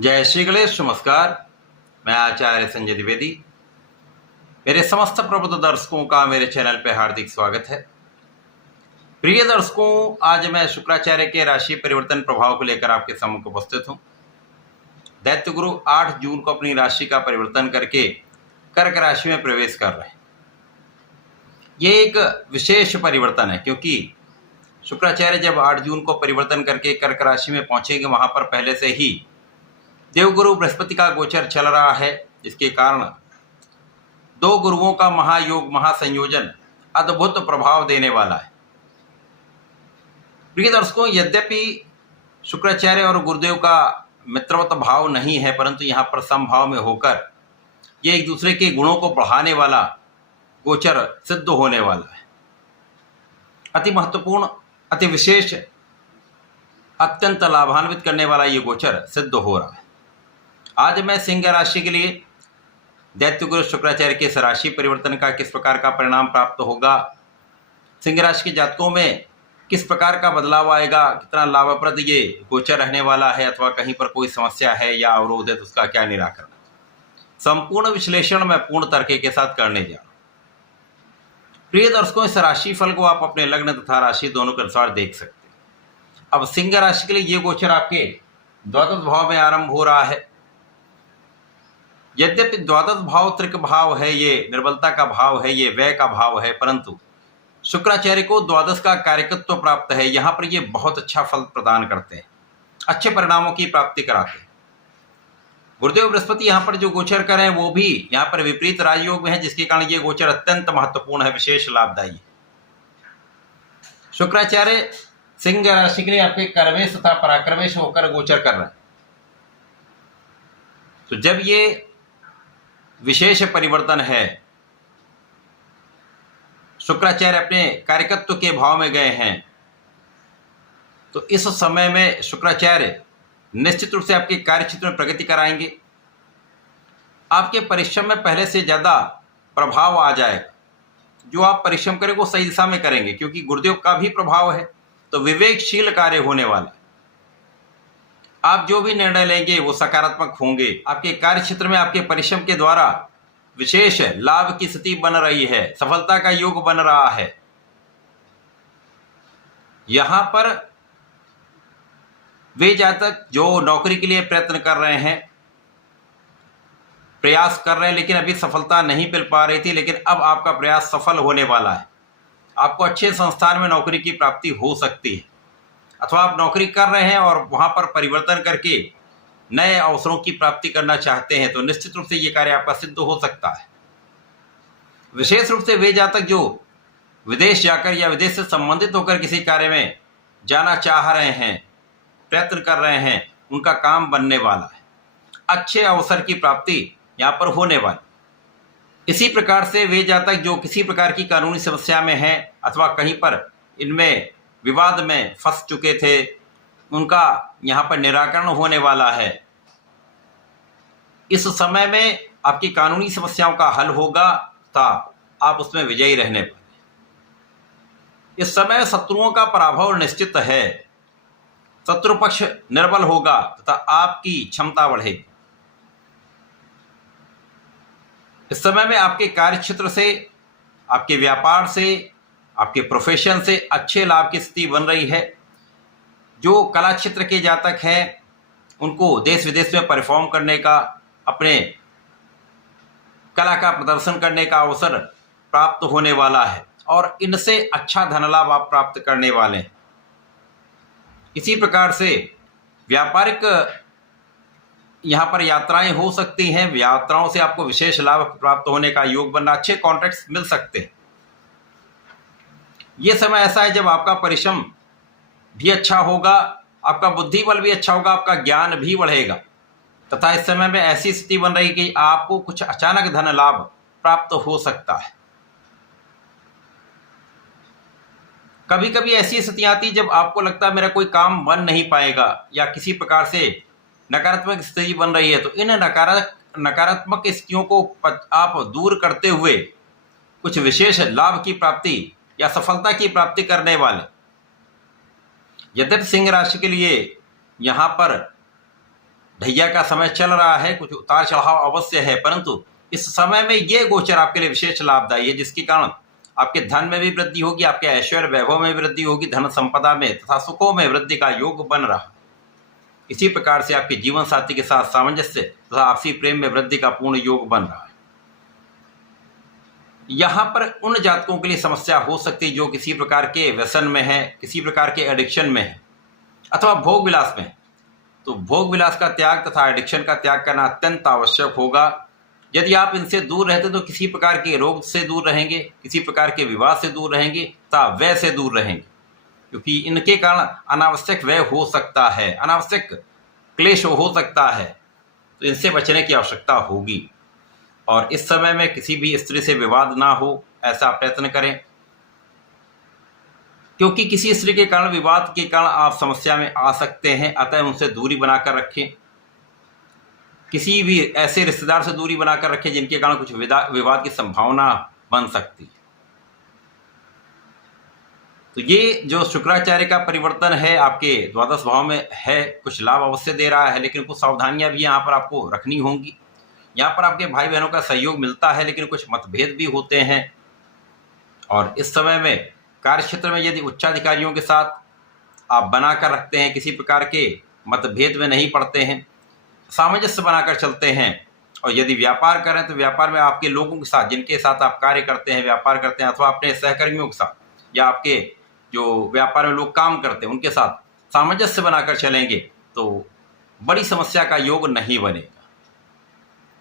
जय श्री गणेश। नमस्कार। मैं आचार्य संजय द्विवेदी। मेरे समस्त प्रबुद्ध दर्शकों का मेरे चैनल पर हार्दिक स्वागत है। प्रिय दर्शकों, आज मैं शुक्राचार्य के राशि परिवर्तन प्रभाव को लेकर आपके सम्मुख उपस्थित हूँ। दैत्य गुरु 8 जून को अपनी राशि का परिवर्तन करके कर्क राशि में प्रवेश कर रहे हैं। ये एक विशेष परिवर्तन है क्योंकि शुक्राचार्य जब 8 जून को परिवर्तन करके कर्क राशि में पहुंचेंगे, वहां पर पहले से ही देवगुरु बृहस्पति का गोचर चल रहा है, जिसके कारण दो गुरुओं का महायोग महासंयोजन अद्भुत प्रभाव देने वाला है। प्रिय दर्शकों, यद्यपि शुक्राचार्य और गुरुदेव का मित्रवत भाव नहीं है, परंतु यहाँ पर समभाव में होकर ये एक दूसरे के गुणों को बढ़ाने वाला गोचर सिद्ध होने वाला है। अति महत्वपूर्ण, अति विशेष, अत्यंत लाभान्वित करने वाला ये गोचर सिद्ध हो रहा है। आज मैं सिंह राशि के लिए दैत्य गुरु शुक्राचार्य के इस राशि परिवर्तन का किस प्रकार का परिणाम प्राप्त होगा, सिंह राशि के जातकों में किस प्रकार का बदलाव आएगा, कितना लाभप्रद ये गोचर रहने वाला है, अथवा कहीं पर कोई समस्या है या अवरोध है तो उसका क्या निराकरण, संपूर्ण विश्लेषण मैं पूर्ण तर्क के साथ करने जा रहा हूं। प्रिय दर्शकों, इस राशि फल को आप अपने लग्न तथा राशि दोनों के अनुसार देख सकते हैं। अब सिंह राशि के लिए ये गोचर आपके द्वादश भाव में आरंभ हो रहा है। यद्यपि द्वादश भाव त्रिक भाव है, ये निर्बलता का भाव है, ये व्यय का भाव है, परंतु शुक्राचार्य को द्वादश का कार्यकत्व प्राप्त है। यहाँ पर ये बहुत अच्छा फल प्रदान करते हैं, अच्छे परिणामों की प्राप्ति कराते हैं। गुरुदेव बृहस्पति यहाँ पर जो गोचर कर रहे हैं वो भी यहाँ पर विपरीत राजयोग में है, जिसके कारण ये गोचर अत्यंत महत्वपूर्ण है, विशेष लाभदायी है। शुक्राचार्य सिंह राशि के लिए आपके कर्वेश तथा पराक्रमेश होकर गोचर कर रहे हैं। तो जब ये विशेष परिवर्तन है, शुक्राचार्य अपने कार्यकत्व के भाव में गए हैं, तो इस समय में शुक्राचार्य निश्चित रूप से आपके कार्य क्षेत्र में प्रगति कराएंगे। आपके परिश्रम में पहले से ज़्यादा प्रभाव आ जाएगा। जो आप परिश्रम करेंगे वो सही दिशा में करेंगे, क्योंकि गुरुदेव का भी प्रभाव है, तो विवेकशील कार्य होने वाला है। आप जो भी निर्णय लेंगे वो सकारात्मक होंगे। आपके कार्य क्षेत्र में आपके परिश्रम के द्वारा विशेष लाभ की स्थिति बन रही है, सफलता का योग बन रहा है। यहां पर वे जातक जो नौकरी के लिए प्रयत्न कर रहे हैं, प्रयास कर रहे हैं, लेकिन अभी सफलता नहीं मिल पा रही थी, लेकिन अब आपका प्रयास सफल होने वाला है। आपको अच्छे संस्थान में नौकरी की प्राप्ति हो सकती है, अथवा आप नौकरी कर रहे हैं और वहां पर परिवर्तन करके नए अवसरों की प्राप्ति करना चाहते हैं, तो निश्चित रूप से ये कार्य आपका सिद्ध हो सकता है। विशेष रूप से वे जातक जो विदेश जाकर या विदेश से संबंधित होकर किसी कार्य में जाना चाह रहे हैं, प्रयत्न कर रहे हैं, उनका काम बनने वाला है। अच्छे अवसर की प्राप्ति यहाँ पर होने वाली। इसी प्रकार से वे जातक जो किसी प्रकार की कानूनी समस्या में हैं, अथवा कहीं पर इनमें विवाद में फंस चुके थे, उनका यहाँ पर निराकरण होने वाला है। इस समय में आपकी कानूनी समस्याओं का हल होगा तथा आप उसमें विजयी रहने वाले। इस समय शत्रुओं का पराभव निश्चित है, शत्रु पक्ष निर्बल होगा तथा आपकी क्षमता बढ़ेगी। इस समय में आपके कार्य क्षेत्र से, आपके व्यापार से, आपके प्रोफेशन से अच्छे लाभ की स्थिति बन रही है। जो कला क्षेत्र के जातक हैं, उनको देश विदेश में परफॉर्म करने का, अपने कला का प्रदर्शन करने का अवसर प्राप्त होने वाला है, और इनसे अच्छा धन लाभ आप प्राप्त करने वाले हैं। इसी प्रकार से व्यापारिक यहाँ पर यात्राएं हो सकती हैं। यात्राओं से आपको विशेष लाभ प्राप्त होने का योग बनना, अच्छे कॉन्ट्रैक्ट्स मिल सकते हैं। ये समय ऐसा है जब आपका परिश्रम भी अच्छा होगा, आपका बुद्धि बल भी अच्छा होगा, आपका ज्ञान भी बढ़ेगा, तथा इस समय में ऐसी स्थिति बन रही कि आपको कुछ अचानक धन लाभ प्राप्त हो सकता है। कभी कभी ऐसी स्थिति आती जब आपको लगता है मेरा कोई काम बन नहीं पाएगा, या किसी प्रकार से नकारात्मक स्थिति बन रही है, तो इन नकारात्मक स्थितियों को आप दूर करते हुए कुछ विशेष लाभ की प्राप्ति या सफलता की प्राप्ति करने वाले। यद्यपि सिंह राशि के लिए यहाँ पर ढैया का समय चल रहा है, कुछ उतार चढ़ाव अवश्य है, परंतु इस समय में ये गोचर आपके लिए विशेष लाभदायी है, जिसके कारण आपके धन में भी वृद्धि होगी, आपके ऐश्वर्य वैभव में वृद्धि होगी, धन संपदा में तथा सुखों में वृद्धि का योग बन रहा। इसी प्रकार से आपके जीवन साथी के साथ सामंजस्य तथा आपसी प्रेम में वृद्धि का पूर्ण योग बन रहा है। यहाँ पर उन जातकों के लिए समस्या हो सकती है जो किसी प्रकार के व्यसन में है, किसी प्रकार के एडिक्शन में है अथवा भोग विलास में है। तो भोग विलास का त्याग तथा एडिक्शन का त्याग करना अत्यंत आवश्यक होगा। यदि आप इनसे दूर रहते तो किसी प्रकार के रोग से दूर रहेंगे, किसी प्रकार के विवाद से दूर रहेंगे तथा व्यय से दूर रहेंगे, क्योंकि इनके कारण अनावश्यक व्यय हो सकता है, अनावश्यक क्लेश हो सकता है। तो इनसे बचने की आवश्यकता होगी और इस समय में किसी भी स्त्री से विवाद ना हो, ऐसा प्रयत्न करें, क्योंकि किसी स्त्री के कारण, विवाद के कारण आप समस्या में आ सकते हैं। अतः उनसे दूरी बनाकर रखें। किसी भी ऐसे रिश्तेदार से दूरी बनाकर रखें जिनके कारण कुछ विवाद की संभावना बन सकती है। तो ये जो शुक्राचार्य का परिवर्तन है आपके द्वादश भाव में है, कुछ लाभ अवश्य दे रहा है, लेकिन कुछ सावधानियां भी यहाँ पर आपको रखनी होंगी। यहाँ पर आपके भाई बहनों का सहयोग मिलता है, लेकिन कुछ मतभेद भी होते हैं। और इस समय में कार्य क्षेत्र में यदि उच्चाधिकारियों के साथ आप बनाकर रखते हैं, किसी प्रकार के मतभेद में नहीं पड़ते हैं, सामंजस्य बनाकर चलते हैं, और यदि व्यापार करें तो व्यापार में आपके लोगों के साथ, जिनके साथ आप कार्य करते हैं, व्यापार करते हैं, अथवा अपने सहकर्मियों के साथ या आपके जो व्यापार में लोग काम करते हैं उनके साथ सामंजस्य बनाकर चलेंगे तो बड़ी समस्या का योग नहीं बनेगा।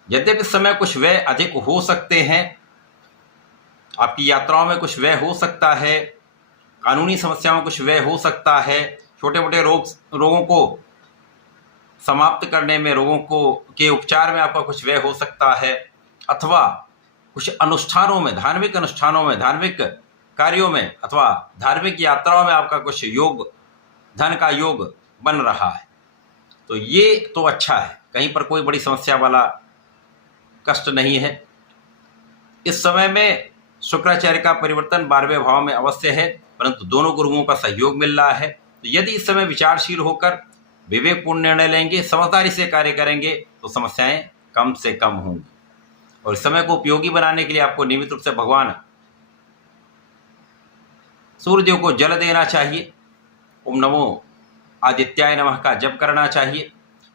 यद्यपि इस समय कुछ व्यय अधिक हो सकते हैं, आपकी यात्राओं में कुछ व्यय हो सकता है, कानूनी समस्याओं में कुछ व्यय हो सकता है, छोटे मोटे रोगों को समाप्त करने में, रोगों को के उपचार में आपका कुछ व्यय हो सकता है, अथवा कुछ अनुष्ठानों में, धार्मिक अनुष्ठानों में, धार्मिक कार्यों में अथवा धार्मिक यात्राओं में आपका कुछ योग, धन का योग बन रहा है। तो ये तो अच्छा है, कहीं पर कोई बड़ी समस्या वाला कष्ट नहीं है। इस समय में शुक्राचार्य का परिवर्तन 12वें भाव में अवश्य है, परंतु दोनों गुरुओं का सहयोग मिल रहा है। तो यदि इस समय विचारशील होकर विवेकपूर्ण निर्णय लेंगे, समझदारी से कार्य करेंगे तो समस्याएं कम से कम होंगी। और इस समय को उपयोगी बनाने के लिए आपको नियमित रूप से भगवान सूर्यदेव को जल देना चाहिए, ओम नमो आदित्याय नमः का जप करना चाहिए,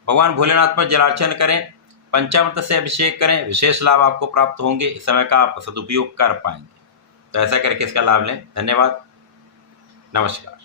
भगवान भोलेनाथ पर जलार्चन करें, पंचामृत से अभिषेक करें, विशेष लाभ आपको प्राप्त होंगे। इस समय का आप सदुपयोग कर पाएंगे। तो ऐसा करके इसका लाभ लें। धन्यवाद, नमस्कार।